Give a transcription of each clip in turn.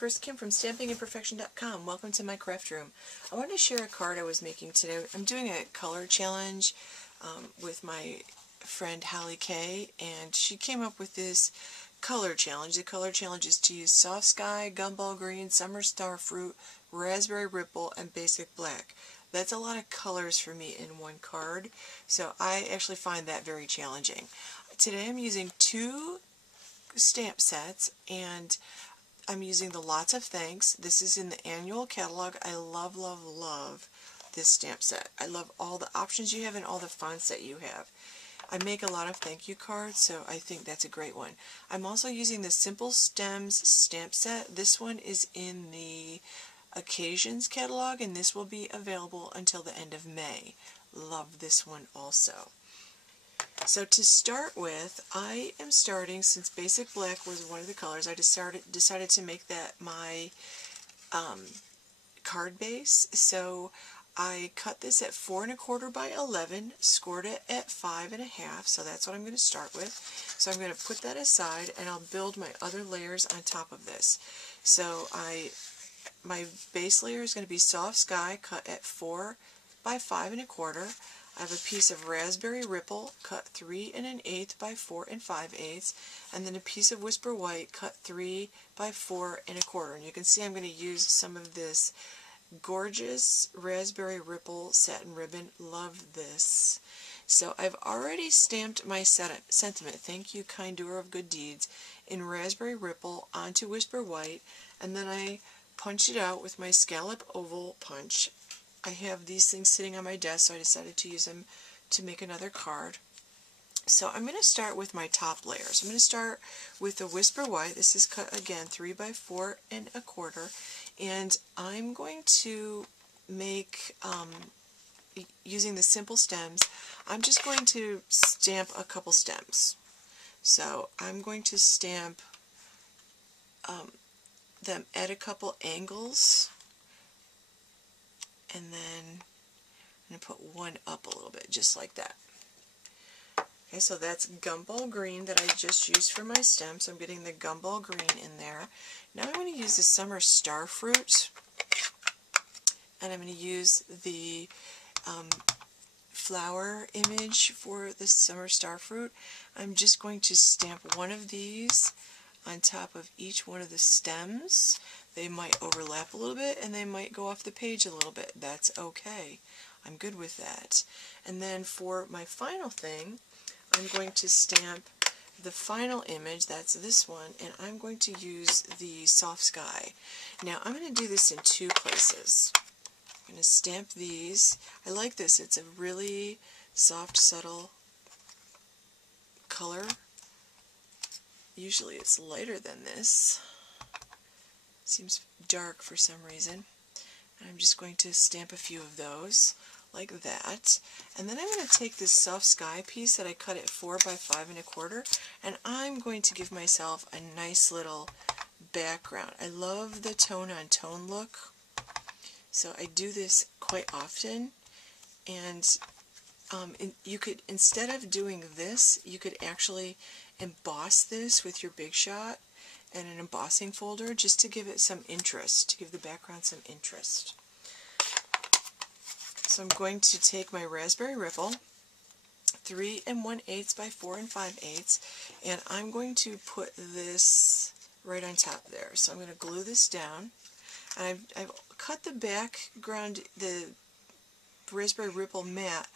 Stampers, Kim from stampingimperfection.com. Welcome to my craft room. I wanted to share a card I was making today. I'm doing a color challenge with my friend Holly Kay, and she came up with this color challenge. The color challenge is to use Soft Sky, Gumball Green, Summer Starfruit, Raspberry Ripple, and Basic Black. That's a lot of colors for me in one card, so I actually find that very challenging. Today I'm using 2 stamp sets, and I'm using the Lots of Thanks. This is in the annual catalog. I love, love, love this stamp set. I love all the options you have and all the fonts that you have. I make a lot of thank you cards, so I think that's a great one. I'm also using the Simple Stems stamp set. This one is in the Occasions catalog, and this will be available until the end of May. Love this one also. So to start with, I am starting, since Basic Black was one of the colors, I decided to make that my card base. So I cut this at 4 1/4 by 11, scored it at 5 1/2, so that's what I'm going to start with. So I'm going to put that aside, and I'll build my other layers on top of this. So my base layer is going to be Soft Sky, cut at 4 by 5 1/4. I have a piece of Raspberry Ripple, cut 3 1/8 by 4 5/8, and then a piece of Whisper White, cut 3 by 4 1/4. And you can see I'm going to use some of this gorgeous Raspberry Ripple satin ribbon. Love this. So I've already stamped my sentiment, "Thank you, kind doer of good deeds," in Raspberry Ripple onto Whisper White, and then I punch it out with my scallop oval punch. I have these things sitting on my desk, so I decided to use them to make another card. So I'm going to start with my top layers. I'm going to start with the Whisper White. This is cut again 3 by 4 1/4, and I'm going to make, using the simple stems, I'm just going to stamp a couple stems. So I'm going to stamp them at a couple angles, and then I'm going to put one up a little bit, just like that. Okay, so that's Gumball Green that I just used for my stem, so I'm getting the Gumball Green in there. Now I'm going to use the Summer Starfruit, and I'm going to use the flower image for the Summer Starfruit. I'm just going to stamp one of these on top of each one of the stems. They might overlap a little bit, and they might go off the page a little bit. That's okay. I'm good with that. And then for my final thing, I'm going to stamp the final image. That's this one, and I'm going to use the Soft Sky. Now I'm going to do this in 2 places. I'm going to stamp these. I like this. It's a really soft, subtle color. Usually it's lighter than this. Seems dark for some reason. And I'm just going to stamp a few of those, like that. And then I'm going to take this Soft Sky piece that I cut at 4 by 5 1/4, and I'm going to give myself a nice little background. I love the tone-on-tone look, so I do this quite often. And you could, instead of doing this, you could actually emboss this with your Big Shot and an embossing folder, just to give it some interest, to give the background some interest. So I'm going to take my Raspberry Ripple, 3 1/8 by 4 5/8, and I'm going to put this right on top there. So I'm going to glue this down. And I've cut the background, the Raspberry Ripple mat,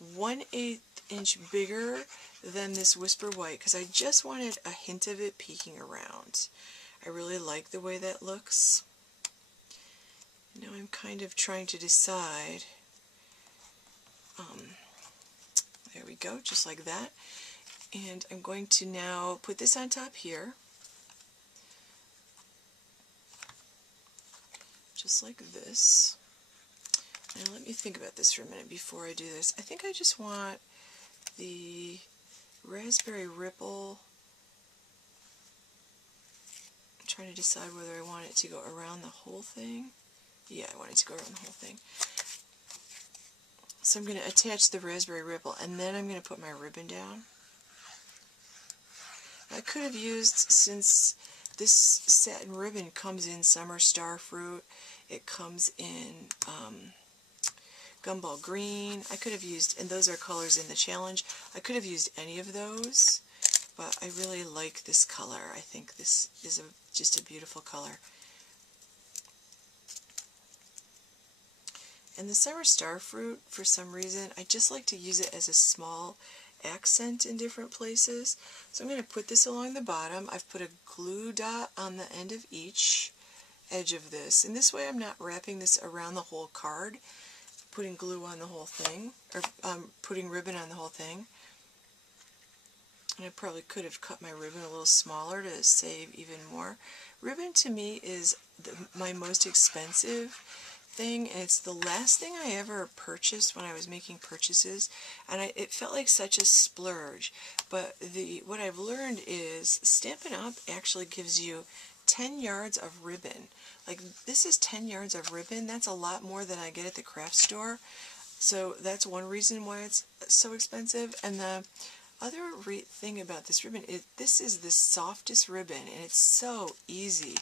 1/8 inch bigger than this Whisper White, because I just wanted a hint of it peeking around. I really like the way that looks. Now I'm kind of trying to decide. There we go, just like that. And I'm going to now put this on top here, just like this. Now let me think about this for a minute before I do this. I think I just want the Raspberry Ripple. I'm trying to decide whether I want it to go around the whole thing. Yeah, I want it to go around the whole thing. So I'm going to attach the Raspberry Ripple, and then I'm going to put my ribbon down. I could have used, since this satin ribbon comes in Summer Starfruit. It comes in Gumball Green. I could have used, and those are colors in the challenge, I could have used any of those, but I really like this color. I think this is just a beautiful color. And the Summer Starfruit, for some reason, I just like to use it as a small accent in different places. So I'm going to put this along the bottom. I've put a glue dot on the end of each edge of this. And this way I'm not wrapping this around the whole card, putting glue on the whole thing, or putting ribbon on the whole thing. And I probably could have cut my ribbon a little smaller to save even more. Ribbon to me is my most expensive thing, and it's the last thing I ever purchased when I was making purchases, and it felt like such a splurge. But what I've learned is Stampin' Up! Actually gives you 10 yards of ribbon. Like, this is 10 yards of ribbon. That's a lot more than I get at the craft store. So that's one reason why it's so expensive. And the other thing about this ribbon is this is the softest ribbon, and it's so easy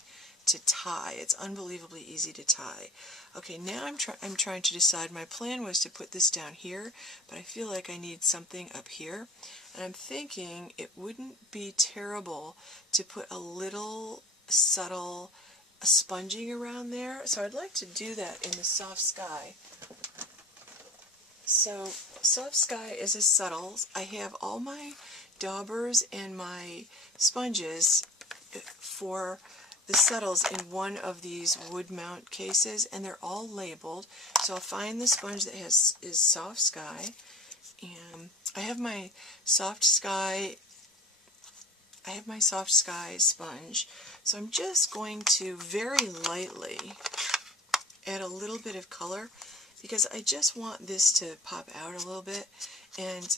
to tie. It's unbelievably easy to tie. Okay, now I'm trying to decide. My plan was to put this down here, but I feel like I need something up here. And I'm thinking it wouldn't be terrible to put a little subtle sponging around there. So I'd like to do that in the Soft Sky. So Soft Sky is a subtle. I have all my daubers and my sponges for the subtles in one of these wood mount cases, and they're all labeled. So I'll find the sponge that is Soft Sky, and I have my Soft Sky sponge. So I'm just going to very lightly add a little bit of color, because I just want this to pop out a little bit. And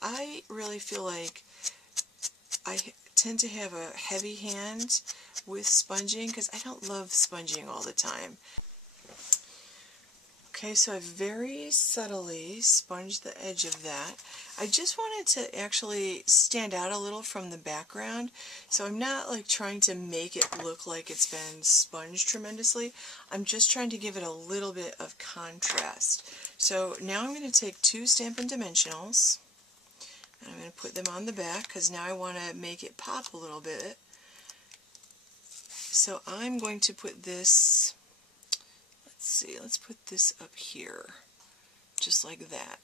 I really feel like I tend to have a heavy hand with sponging, because I don't love sponging all the time. Okay, so I very subtly sponged the edge of that. I just wanted to actually stand out a little from the background, so I'm not like trying to make it look like it's been sponged tremendously. I'm just trying to give it a little bit of contrast. So now I'm going to take two Stampin' Dimensionals, and I'm going to put them on the back, because now I want to make it pop a little bit. So I'm going to put this, let's see, let's put this up here, just like that.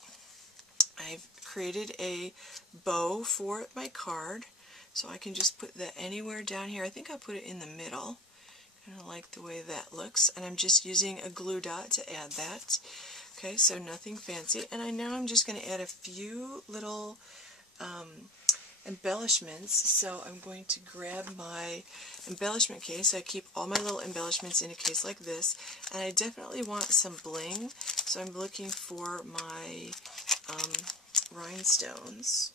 I've created a bow for my card, so I can just put that anywhere down here. I think I'll put it in the middle. I kind of like the way that looks, and I'm just using a glue dot to add that. Okay, so nothing fancy. And now I'm just going to add a few little embellishments. So I'm going to grab my embellishment case. I keep all my little embellishments in a case like this, and I definitely want some bling, so I'm looking for my rhinestones.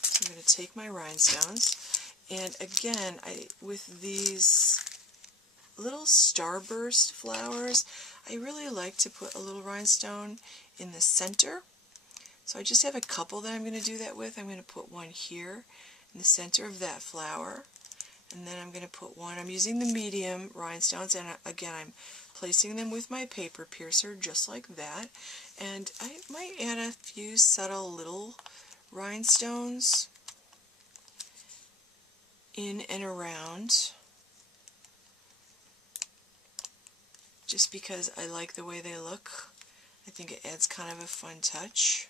So I'm going to take my rhinestones, and again, with these little starburst flowers, I really like to put a little rhinestone in the center. So I just have a couple that I'm going to do that with. I'm going to put one here in the center of that flower, and then I'm going to put one. I'm using the medium rhinestones, and again I'm placing them with my paper piercer just like that. And I might add a few subtle little rhinestones in and around, just because I like the way they look. I think it adds kind of a fun touch.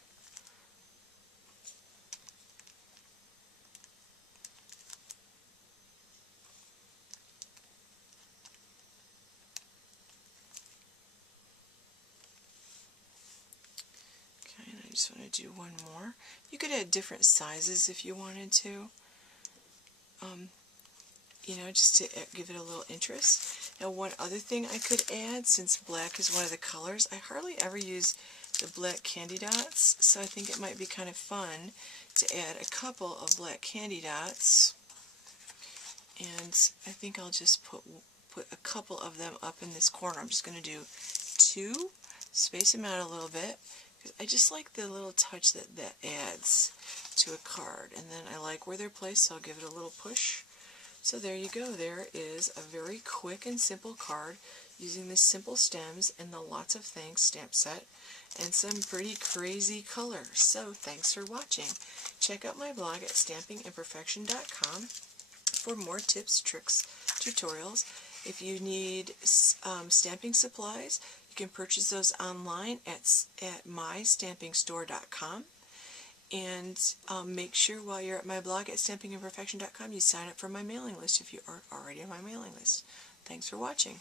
I just want to do one more. You could add different sizes if you wanted to, you know, just to give it a little interest. Now, one other thing I could add, since black is one of the colors, I hardly ever use the black candy dots, so I think it might be kind of fun to add a couple of black candy dots. And I think I'll just put a couple of them up in this corner. I'm just going to do two, space them out a little bit, I just like the little touch that adds to a card. And then I like where they're placed, so I'll give it a little push. So there you go. There is a very quick and simple card using the simple stems and the Lots of Thanks stamp set and some pretty crazy colors. So thanks for watching. Check out my blog at stampingimperfection.com for more tips, tricks, tutorials. If you need stamping supplies, you can purchase those online at mystampingstore.com. And make sure while you're at my blog at stampingimperfection.com you sign up for my mailing list if you aren't already on my mailing list. Thanks for watching.